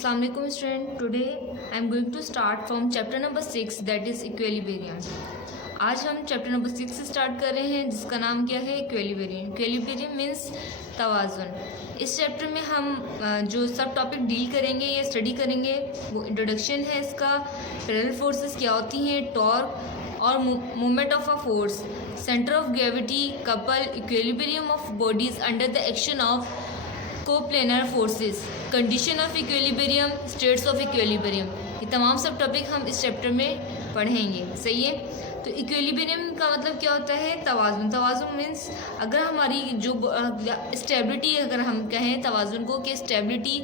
Assalamu alaikum student. Today I am going to start from chapter number 6 that is equilibrium. आज हम chapter number 6 से start कर रहे हैं जिसका नाम क्या है इक्विलिब्रियम. Equilibrium means तवाज़ुन. इस चैप्टर में हम जो सब टॉपिक डील करेंगे या स्टडी करेंगे वो इंट्रोडक्शन है इसका, पैरेलल फोर्सेस क्या होती हैं, टॉर्क और movement of a force, centre of gravity, couple, equilibrium of bodies under the action of coplanar forces, condition of equilibrium, states of equilibrium. ये तमाम सब टॉपिक हम इस चैप्टर में पढ़ेंगे. सही है. तो इक्विलिब्रियम का मतलब क्या होता है? तवाज़ुन. तवाज़ुन मीन्स अगर हमारी जो स्टेबिलिटी, अगर हम कहें तवाज़ुन को कि स्टेबिलिटी,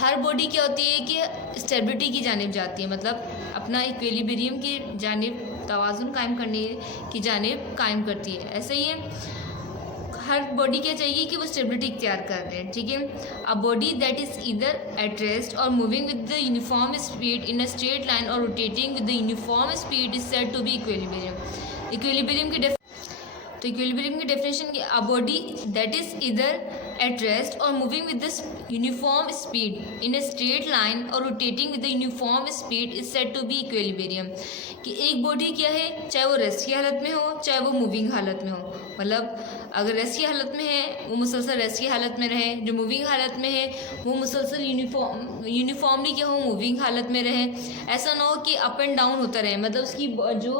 हर बॉडी क्या होती है कि स्टेबिलिटी की जानिब जाती है, मतलब अपना इक्विलिब्रियम की जानिब, तवाज़ुन कायम करने की जानिब कायम करती है. ऐसे ही है हर बॉडी क्या चाहिए कि वो स्टेबिलिटी इख्तियार कर रहे हैं. ठीक है. A body that is either at rest or moving with the uniform speed in a straight line or rotating with the uniform speed is said to be equilibrium. Equilibrium की डेफिनेशन की a body that is either at rest or moving with the uniform speed in a straight line or rotating with the uniform speed is said to be equilibrium. कि एक body क्या है, चाहे वो rest की हालत में हो चाहे वो मूविंग हालत में हो, मतलब अगर रेस्ट की हालत में है वो मुसलसल रेस्ट की हालत में रहे, जो मूविंग हालत में है वो मुसलसल यूनिफॉर्मली क्या हो, मूविंग हालत में रहे. ऐसा ना हो कि अप एंड डाउन होता रहे, मतलब उसकी जो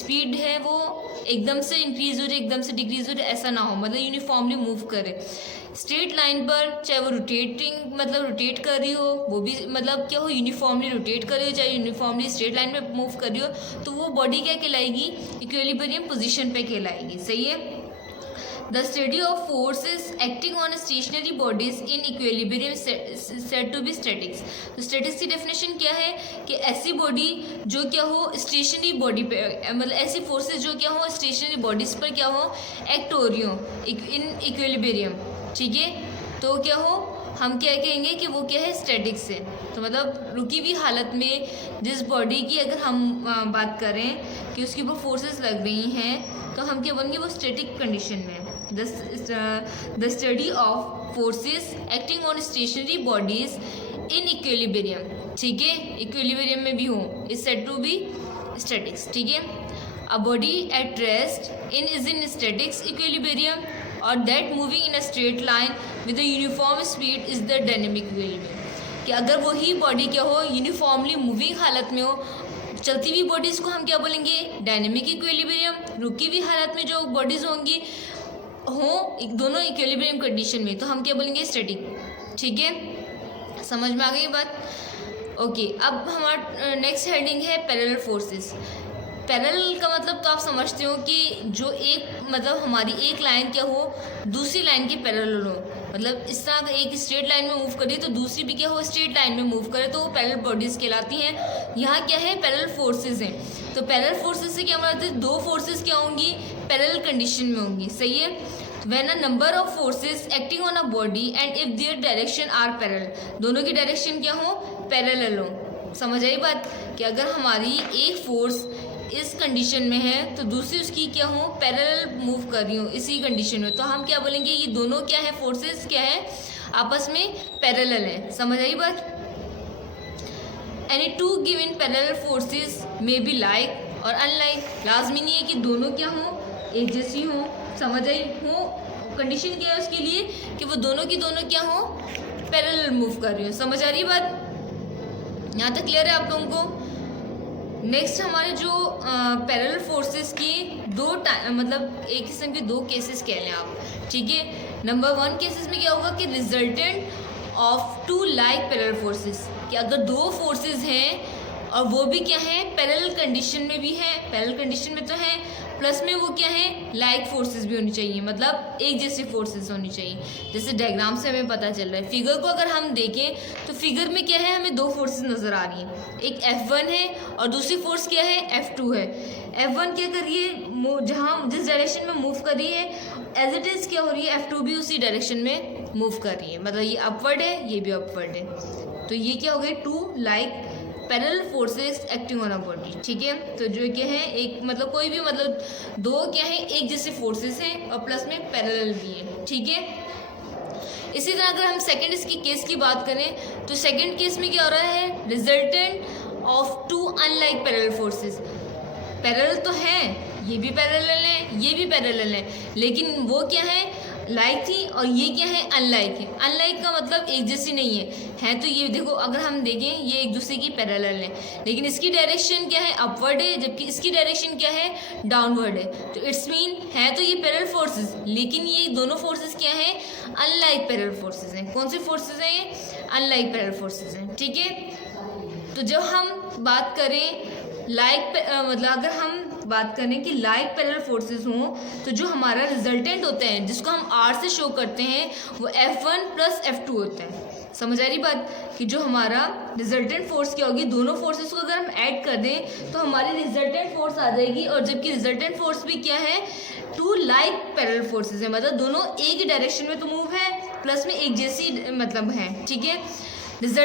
स्पीड है वो एकदम से इंक्रीज़ हो जाए एकदम से डिक्रीज़ हो जाए, ऐसा ना हो, मतलब यूनिफॉर्मली मूव करे. स्ट्रेट लाइन पर चाहे वो रोटेट कर रही हो, वो भी मतलब क्या हो, यूनिफॉर्मली रोटेट कर रही हो, चाहे यूनिफॉर्मली स्ट्रेट लाइन में मूव कर रही हो, तो वो बॉडी क्या कहलाएगी, इक्विलिब्रियम पोजीशन पे कहलाएगी. सही है. The study of forces acting on stationary bodies in equilibrium said to be statics. तो statics की डेफिनेशन क्या है कि ऐसी बॉडी जो क्या हो स्टेशनरी बॉडी पे, मतलब ऐसी फोर्सेस जो क्या हो स्टेशनरी बॉडीज पर क्या हो एक्ट हो रही हो इन इक्विलिब्रियम. ठीक है. तो क्या हो, हम क्या कहेंगे कि वो क्या है, स्टैटिक्स है. तो मतलब रुकी हुई हालत में जिस बॉडी की अगर हम बात करें कि उसके ऊपर फोर्सेस लग रही हैं तो हम क्या बोलेंगे, वो स्टैटिक कंडीशन में है. The study of forces acting on stationary bodies in equilibrium. ठीक है. इक्विलिब्रियम में भी हो is said to be statics. ठीक है. A body at rest is in statics equilibrium or that moving in a straight line with a uniform speed is the dynamic equilibrium. कि अगर वही बॉडी क्या हो यूनिफॉर्मली मूविंग हालत में हो, चलती हुई बॉडीज़ को हम क्या बोलेंगे, डायनेमिक इक्विलिब्रियम. रुकी हुई हालत में जो बॉडीज़ होंगी हो दोनों इक्विलिब्रियम कंडीशन में, तो हम क्या बोलेंगे, स्टैटिक. ठीक है. समझ में आ गई बात. ओके. अब हमारा नेक्स्ट हेडिंग है पैरेलल फोर्सेस. पैरेलल का मतलब तो आप समझते हो कि जो एक मतलब हमारी एक लाइन क्या हो दूसरी लाइन के पैरेलल हो, मतलब इस तरह अगर एक स्ट्रेट लाइन में मूव करे तो दूसरी भी क्या हो स्ट्रेट लाइन में मूव करे, तो वो पैरेलल बॉडीज कहलाती हैं. यहाँ क्या है, पैरेलल फोर्सेस हैं. तो पैरेलल फोर्सेस से क्या मतलब है, दो फोर्सेस क्या होंगी, पैरेलल कंडीशन में होंगी. सही है. When a number of forces acting on a body and if their direction are parallel, दोनों की डायरेक्शन क्या हो, पैरेलल हो. समझ आई बात कि अगर हमारी एक फोर्स इस कंडीशन में है तो दूसरी उसकी क्या हो, पैरेलल मूव कर रही हो इसी कंडीशन में, तो हम क्या बोलेंगे, ये दोनों क्या है, फोर्सेस क्या है, आपस में पैरेलल है. समझ आई बात. Any two given parallel forces may be like और अनलाइक. लाजमी नहीं है कि दोनों क्या हो, एक जैसी हो. समझ आई हो. कंडीशन क्या है उसके लिए कि वो दोनों की दोनों क्या हो, पैरेलल मूव कर रही हो. समझ आ रही बात. यहाँ तक क्लियर है आप लोगों को. नेक्स्ट हमारे जो पैरेलल फोर्सेस की मतलब एक किस्म के दो केसेस कह लें आप. ठीक है. नंबर 1 केसेस में क्या होगा कि resultant of two like parallel forces, कि अगर दो फोर्सेस हैं और वो भी क्या है, पैरेलल कंडीशन में भी है, पैरेलल कंडीशन में तो है, प्लस में वो क्या है, लाइक फोर्सेस भी होनी चाहिए, मतलब एक जैसी फोर्सेस होनी चाहिए. जैसे डायग्राम से हमें पता चल रहा है. फिगर को अगर हम देखें तो फिगर में क्या है, हमें दो फोर्सेस नज़र आ रही हैं. एक F1 है और दूसरी फोर्स क्या है, F2 है. F1 क्या कर रही है, जहाँ जिस डायरेक्शन में मूव कर रही है एज इट इज़ क्या हो रही है, F2 भी उसी डायरेक्शन में मूव कर रही है, मतलब ये अपवर्ड है ये भी अपवर्ड है. तो ये क्या हो गए, two like parallel forces acting on a body. ठीक है. तो जो क्या है, एक मतलब कोई भी मतलब दो क्या है, एक जैसे फोर्सेस हैं और प्लस में पैरेलल भी है. ठीक है. इसी तरह अगर हम सेकंड इसकी केस की बात करें तो सेकंड केस में क्या हो रहा है, resultant of two unlike parallel forces. Parallel तो हैं, ये भी पैरेलल है, ये भी पैरेलल है, लेकिन वो क्या है, लाइक थी, और ये क्या है, अनलाइक है। अनलाइक का मतलब एक जैसी नहीं है तो ये देखो अगर हम देखें ये एक दूसरे की पैरेलल है, लेकिन इसकी डायरेक्शन क्या है, अपवर्ड है, जबकि इसकी डायरेक्शन क्या है, डाउनवर्ड है। तो इट्स मीन है तो ये पैरेलल फोर्सेस, लेकिन ये दोनों फोर्सेस क्या है, अनलाइक पैरेलल फोर्सेस हैं। कौन सी फोर्सेस हैं ये, अनलाइक पैरेलल फोर्सेस हैं, ठीक है। तो जब हम बात करें मतलब अगर हम बात करें कि लाइक पैरेलल फोर्सेस हों तो जो हमारा रिजल्टेंट होता है जिसको हम आर से शो करते हैं वो F1 + F2 होता है। समझ आ रही बात कि जो हमारा रिजल्टेंट फोर्स क्या होगी, दोनों फोर्सेस को अगर हम ऐड कर दें तो हमारी रिजल्टेंट फोर्स आ जाएगी, और जबकि रिजल्टेंट फोर्स भी क्या है, टू लाइक पैरेलल फोर्सेस है, मतलब दोनों एक ही डायरेक्शन में तो मूव है, प्लस में एक जैसी मतलब है, ठीक है। रिजल्ट